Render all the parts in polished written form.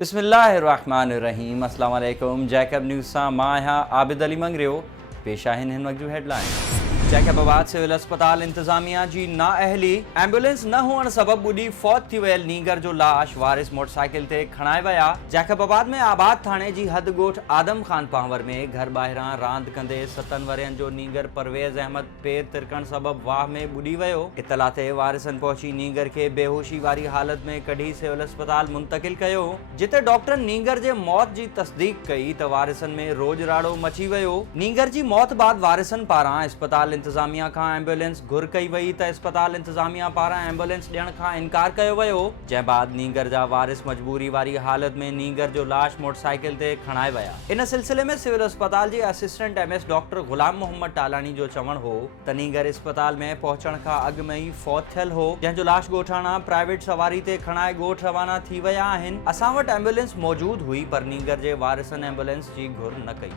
बिस्मिल्लाहिर्रहमानिर्रहीम। अस्सलाम वालेकुम। जैकब न्यूज़ सां मां आहियां आबिद अली मंगरियो। पेश आहिनि हिन वक़्त जूं हेडलाइन। जैकबाबाद सिविल अस्पताल इंतज़ामिया जी नाअहली, एम्बुलेंस न हुअण सबबि ॿुॾी फौत थी वियल नीगर जो लाश वारिस मोटरसाइकिल ते खणाए विया। जैकबाबाद में आबाद थाणे जी हद ॻोठ आदम खान पांवर में घर ॿाहिरां रांदि कंदे 7 वरियनि जो नीगर परवेज़ अहमद पेर तिरकण सबबि वाह में ॿुॾी वियो। इतला ते वारिसनि पहुची नीगर खे बेहोशी वारी हालत में कढी सिविल अस्पताल मुंतकिल कयो। जिते डॉक्टरनि नीगर जे मौत जी तस्दीक कई त वारिसनि में रोज राड़ो मची वियो। नीगर जी मौत बाद वारिसनि पारां अस्पताल इंतजामिया खां एम्बुलेंस घुर कई वई त अस्पताल इंतजामिया पारां एम्बुलेंस ॾियण खां इनकार कयो वियो। जंहिं बाद नीगर जा वारिस मजबूरी वारी हालत में नीगर जो लाश मोटरसाइकिल ते खणाए विया। इन सिलसिले में सिविल अस्पताल जे असिस्टेंट MS डॉक्टर गुलाम मोहम्मद टालानी जो चवणु हो त नीगर अस्पताल में पहुचण खां अॻु में ई फौत थियल हो, जंहिंजो लाश ॻोठाणा प्राइवेट सवारी ते खणाए ॻोठ रवाना थी विया आहिनि। असां वटि एम्बुलेंस मौजूद हुई पर नीगर जे वारिसनि एम्बुलेंस जी घुर न कई।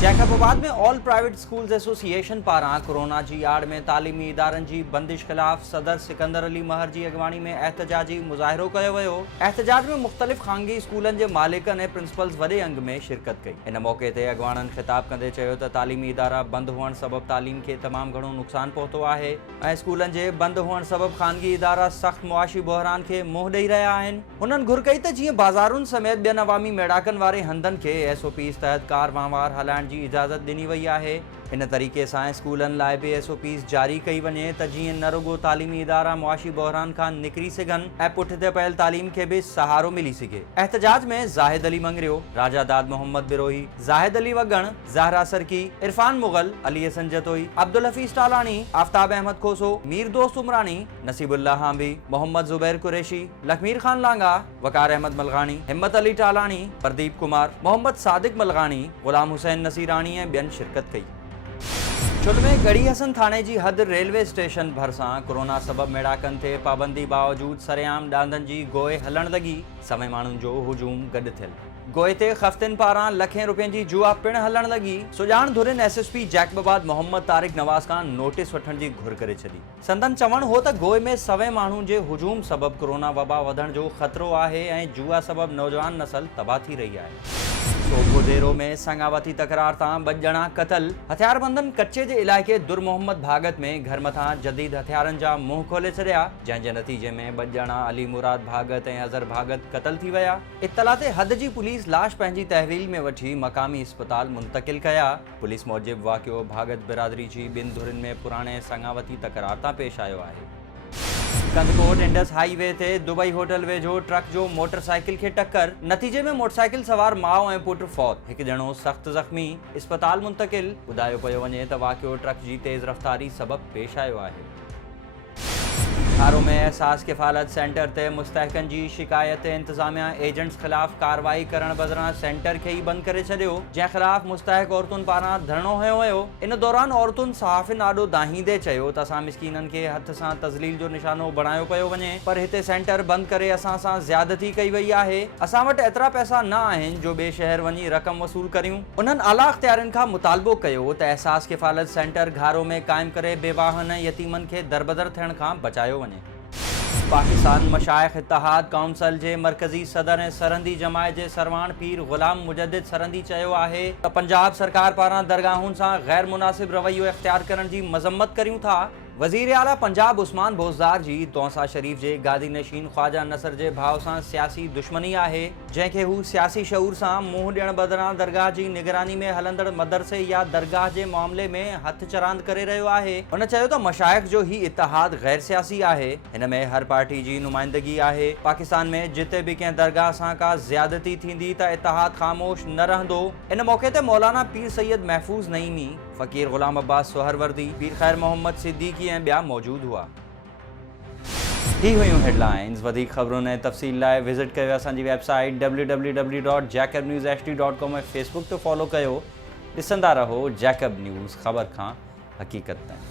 जैकबाबाद में ऑल प्राइवेट स्कूल्स एसोसिएशन पारां कोरोना जी आड़ में तालीमी इदारनि जी बंदिश खिलाफ़ सदर सिकंदर अली महर जी अॻवानी में एहतजाजी मुज़ाहिरो कयो वियो। एहतजाज में मुख़्तलिफ़ ख़ानगी स्कूलनि जे मालिकनि ऐं प्रिंसिपल्स वॾे अंग में शिरकत कई। इन मौक़े ते अॻवाननि ख़िताब कंदे चयो त तालीमी इदारा बंदि हुअण सबबि तालीम खे तमामु घणो नुक़सानु पहुतो आहे ऐं स्कूलनि जे बंदि हुअण सबबि ख़ानगी इदारा सख़्त मुआशी बहरान खे मुंहुं ॾेई रहिया आहिनि। हुननि घुर कई त जीअं बाज़ारुनि समेत ॿियनि अवामी मेड़ाकनि वारे हंधनि खे SOPs तहत कार वहिंवार हलाइण जी इजाज़त ॾिनी वई आहे। इन तरीक़े सां स्कूलनि लाइ बि SOPs जारी कई वञे त जीअं न रुॻो तालीमी इदारा मुआशी बहरान खां निकिरी सघनि ऐं पुठिते पयल तालीम खे बि सहारो मिली सघे। एहतजाज में ज़ाहिद अली मंगरियो, राजा दाद मोहम्मद बिरोही, ज़ाहिद अली वगण, ज़हरा सरकी, इरफान मुग़ल, अली हसन जतोई, अब्दुल हफीज़ टालानी, आफ्ताब अहमद खोसो, मीर दोस्त उमरानी, नसीबुल्लाह हांबी, मोहम्मद जुबैर कुरैशी, लखमीर खान लांगा, वकार अहमद मलगानी, हिम्मत अली टालानी, प्रदीप कुमार, मोहम्मद सादिक मलगानी, गुलाम हुसैन नसीरानी ऐं ॿियनि शिरकत कई। छुल में गढ़ी हसन थाने जी हद रेलवे स्टेशन भरिसां कोरोना सबबि मेड़ाकनि ते पाबंदी बावजूद सरेआम ॾांदनि जी गोए हलण लॻी। समें माण्हुनि जो हुजूम गॾु थियल। गोए ते ख़फ़्तिन पारां लखें रुपयनि जी जुआ पिणु हलण लॻी। सुजाण धुरिन SSP जैकबाबाद मोहम्मद तारिक नवाज़ खां नोटिस वठण जी घुर करे छॾी। संदन चवणु हो त गोए में सवें माण्हुनि जे हुजूम सबबि कोरोना वबा वधण जो ख़तरो आहे ऐं जुआ सबबि नौजवान नसल तबाह थी रही आहे। सोपोदेरो में संगावती तकरार तां 2 ॼणा क़तल। हथियारबंदनि कच्चे जे इलाइक़े दुर मोहम्मद भागत में घर मथां जदीद हथियारनि जा मुंह खोले छॾिया, जंहिं जे नतीजे में 2 ॼणा अली मुराद भागत ऐं अज़हर भागत क़तल थी विया। इत्तला ते हद जी पुलिस लाश पंहिंजी तहवील में वठी मक़ामी अस्पताल मुंतकिल कया। पुलिस मूजिबि वाक़ियो भागत बिरादरी जी 2 धुरिन में पुराणे संगावती तकरार तां पेश आयो आहे। कंदकोट इंडस हाईवे ते दुबई होटल वेझो ट्रक जो मोटरसाइकिल खे टक्कर। नतीजे में मोटरसाइकिल सवार माउ ऐं पुट फौत, हिकु ॼणो सख़्त ज़ख़्मी, अस्पताल मुंतकिल। ॿुधायो पियो वञे त वाक़ियो ट्रक जी तेज़ रफ़्तारी सबबि पेश आयो आहे। खारो में एहसास किफ़ालत सेंटर ते मुस्तहकन जी शिकायत ते इंतज़ामिया एजेंट्स ख़िलाफ़ कार्रवाई करण बदिरां सेंटर खे ई बंदि करे छॾियो, जंहिं ख़िलाफ़ मुस्तहक औरतुनि पारां धरणो हयो वियो। इन दौरान औरतुनि सहाफ़िन आॾो दाहींदे चयो त असां मिसकीननि खे हथ सां तज़लील जो निशानो बणायो पियो वञे, पर हिते सेंटर बंदि करे असां सां ज़्यादती कई वई आहे। असां वटि एतिरा पैसा न आहिनि जो ॿिए शहर वञी रक़म वसूल करियूं। उन्हनि आला अख़्तियारनि खां मुतालबो कयो त एहसास किफ़ालत सेंटर घारो में क़ाइमु करे बेवाहनि ऐं यतीमनि खे दरबदर थियण खां बचायो वञे। पाकिस्तान मशाइख इत्तेहाद काउंसिल जे मरकज़ी सदर ऐं सरहंदी जमायत जे सरवाण पीर ग़ुलाम मुजद्दिद सरहंदी चयो आहे त पंजाब सरकार पारां दरगाहुनि सां गैर मुनासिब रवैयो इख्तियार करण जी मज़म्मत करियूं था। वज़ीर आला पंजाब उस्मान बोज़दार जी तौसा शरीफ़ जे गादी नशीन ख्वाजा नसर जे भाउ सां सियासी दुश्मनी आहे, जंहिंखे हू सियासी शऊर सां मुंहुं ॾियण बदिरां दरगाह जी निगरानी में हलंदड़ मदरसे या दरगाह जे मामले में हथ चरांद करे रहियो आहे। हुन चयो त मशाइख जो ही इत्तेहाद गैर सियासी आहे, हिन में हर पार्टी जी नुमाइंदगी आहे। पाकिस्तान में जिते बि कंहिं दरगाह सां का ज़्यादती थींदी त इत्तेहाद ख़ामोश न रहंदो। इन मौक़े ते मौलाना पीर सैयद महफूज़ नईमी, फ़कीर ग़ुलाम अब्बास सोहरवर्दी, पीर खैर मोहम्मद सिद्दीकी ऐं ॿिया मौजूद हुआ। ही हुयूं हेडलाइंस। वधीक ख़बरुनि ऐं तफ़सील लाइ विज़िट कयो असांजी वेबसाइट www.jacobnewshd.com ऐं फेसबुक ते फॉलो कयो। ॾिसंदा रहो जैकब न्यूज़, ख़बर खां हक़ीक़त ताईं।